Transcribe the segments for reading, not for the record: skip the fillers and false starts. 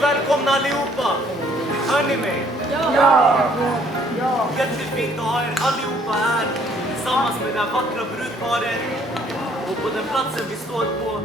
Välkomna allihopa! Hör ni mig? Ja! Jättefint att ha er allihopa här tillsammans med det här vackra brudparet och på den platsen vi står på.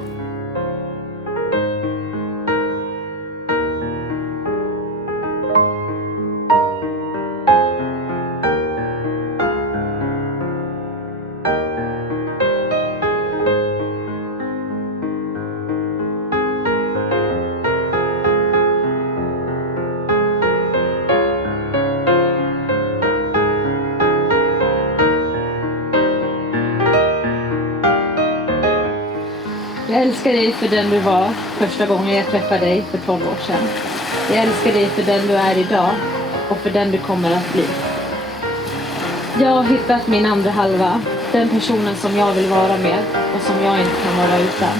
Jag älskar dig för den du var första gången jag träffade dig för 12 år sedan. Jag älskar dig för den du är idag och för den du kommer att bli. Jag har hittat min andra halva, den personen som jag vill vara med och som jag inte kan vara utan.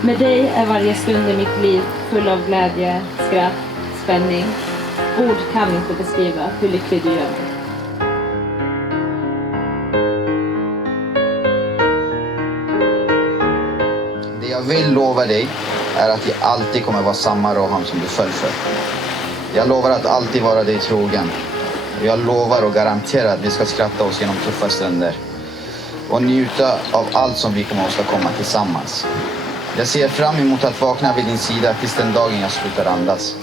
Med dig är varje stund i mitt liv full av glädje, skratt, spänning. Ord kan inte beskriva hur lycklig du gör mig. Jag vill lova dig är att jag alltid kommer vara samma Raham som du föll för. Jag lovar att alltid vara dig trogen. Och jag lovar och garanterar att vi ska skratta oss genom tuffa stunder. Och njuta av allt som vi kommer att åstadkomma tillsammans. Jag ser fram emot att vakna vid din sida tills den dagen jag slutar andas.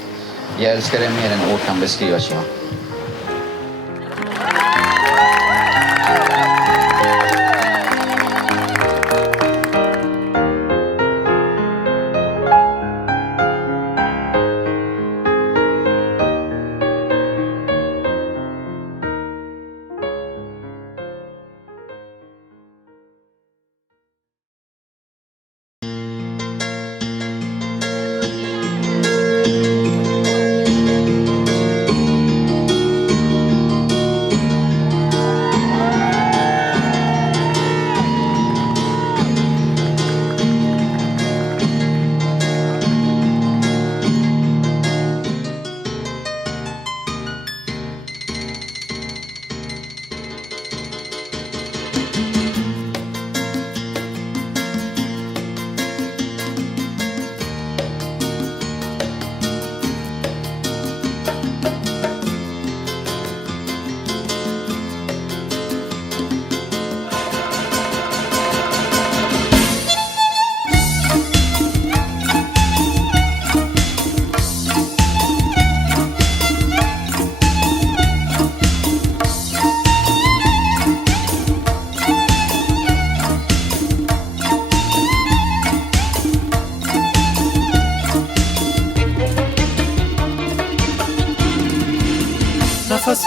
Jag älskar dig mer än ord kan beskriva, Shima.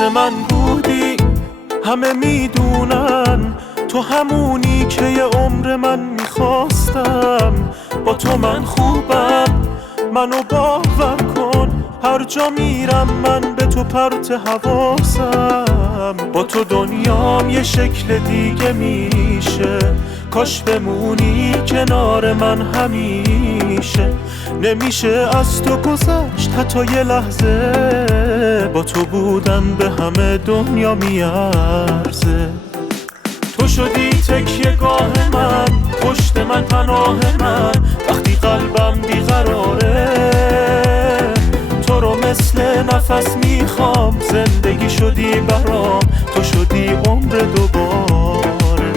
من بودی، همه میدونن تو همونی که یه عمر من میخواستم. با تو من خوبم، منو باور کن، هر جا میرم من به تو پرت حواسم. با تو دنیام یه شکل دیگه میشه، کاش بمونی کنار من همیشه. نمیشه از تو گذشت حتی یه لحظه، با تو بودن به همه دنیا میارزه. تو شدی تکیه گاه من، پشت من پناه من، وقتی قلبم بیقراره. تو رو مثل نفس میخوام، زندگی شدی برام، تو شدی عمر دوباره.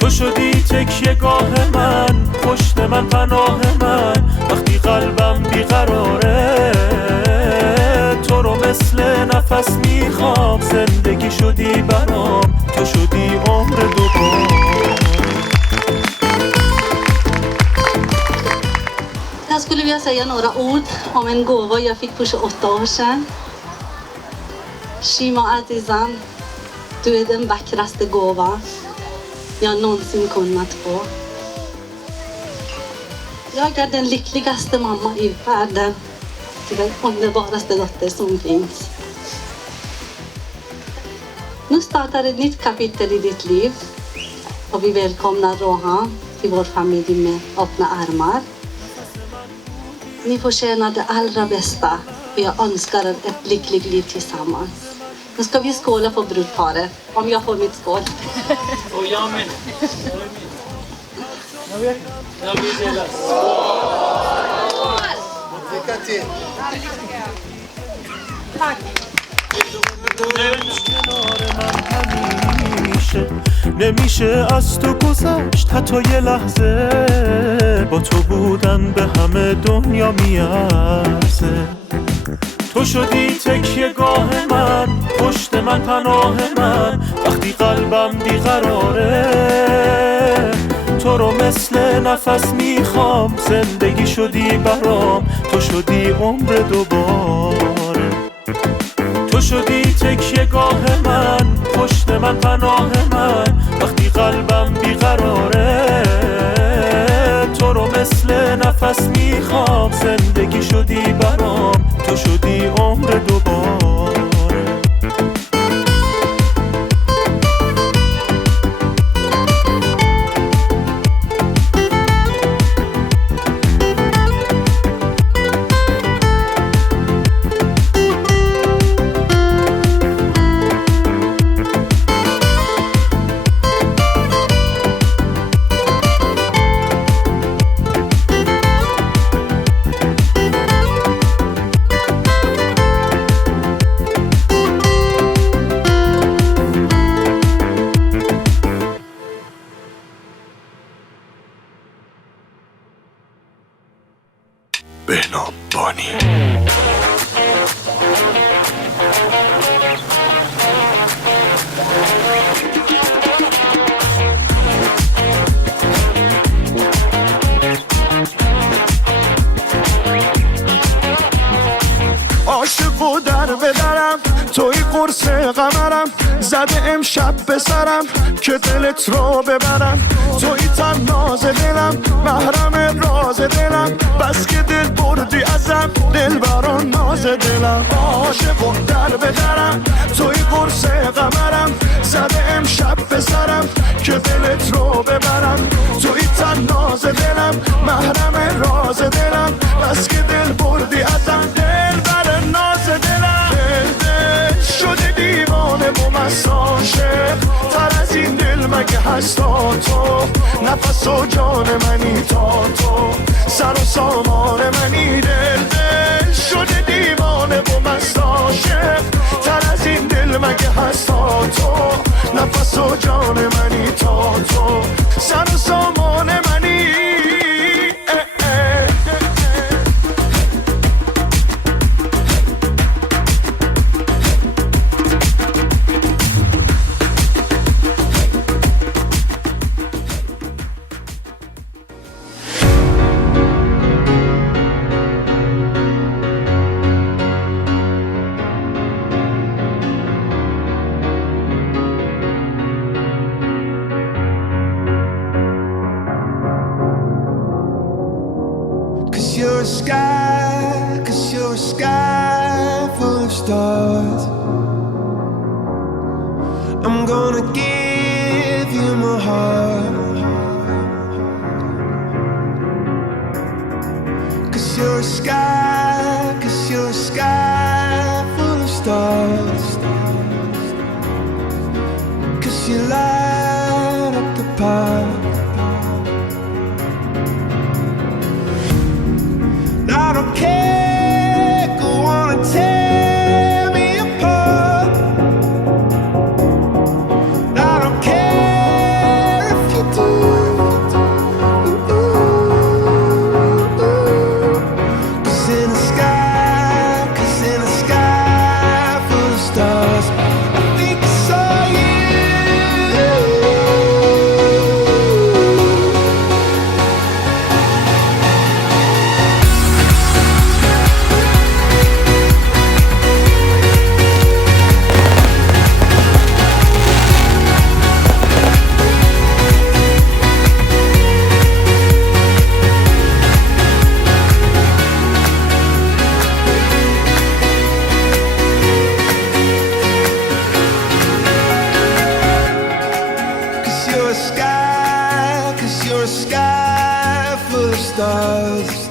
تو شدی تکیه گاه من، پشت من پناه من، وقتی قلبم بیقراره. تو رو مثل نفس میخوام، زندگی شدی برام، تو شدی عمر دوباره. Jag skulle vilja säga några ord om en gåva jag fick för 28 år sedan. Shima Azizan, du är den vackraste gåva jag någonsin kunnat få. Jag är den lyckligaste mamma i världen till den underbaraste dotter som finns. Nu startar ett nytt kapitel i ditt liv och vi välkomnar Raham till vår familj med öppna armar. Ni förtjänar det allra bästa och jag önskar er ett lyckligt liv tillsammans. Nu ska vi skåla för brudparet, om jag får mitt skål. Och jag med. Jag vill dela. Lycka till! Tack! نمیشه از تو گذشت حتی یه لحظه، با تو بودن به همه دنیا میارزه. تو شدی تکیه گاه من، پشت من پناه من، وقتی قلبم بیقراره. تو رو مثل نفس میخوام، زندگی شدی برام، تو شدی عمر دوباره. تو شدی تکیه گاه من، پشت من پناه من، وقتی قلبم بیقراره. تو رو مثل نفس میخوام، زندگی شدی برام، تو شدی عمر دوباره. عاشق و در بدرم، توی قرص قمرم، زده امشب به سرم که دلت رو ببرم. توی تناز دلم، محرم راز دلم، بس که دل بردی ازم، دل بران ناز دلم. عاشق و در بدرم، توی قرص قمرم، زده امشب به سرم که دلت رو ببرم. توی تناز دلم، محرم راز دلم، بس که دل بردی ازم، دل بران ناز دلم. دل شده دیوانه و مست عاشق، تر از این دل مگه هست تا تو؟ نفس و جان منی تا تو، سر و سامان منی. دل شده دیوانه و مست عاشق، تر از این دل مگه هست تا تو؟ نفس و جان منی تا تو، سر و سامان منی. sky, 'cause you're a sky full of stars. I'm gonna give you my heart, 'cause you're a sky, 'cause you're a sky full of stars. 'Cause you light up the path. I don't care, go on and tear me apart. I don't care if you do. Cause in the sky full of stars, I think I saw you. Cause you're a sky full of stars.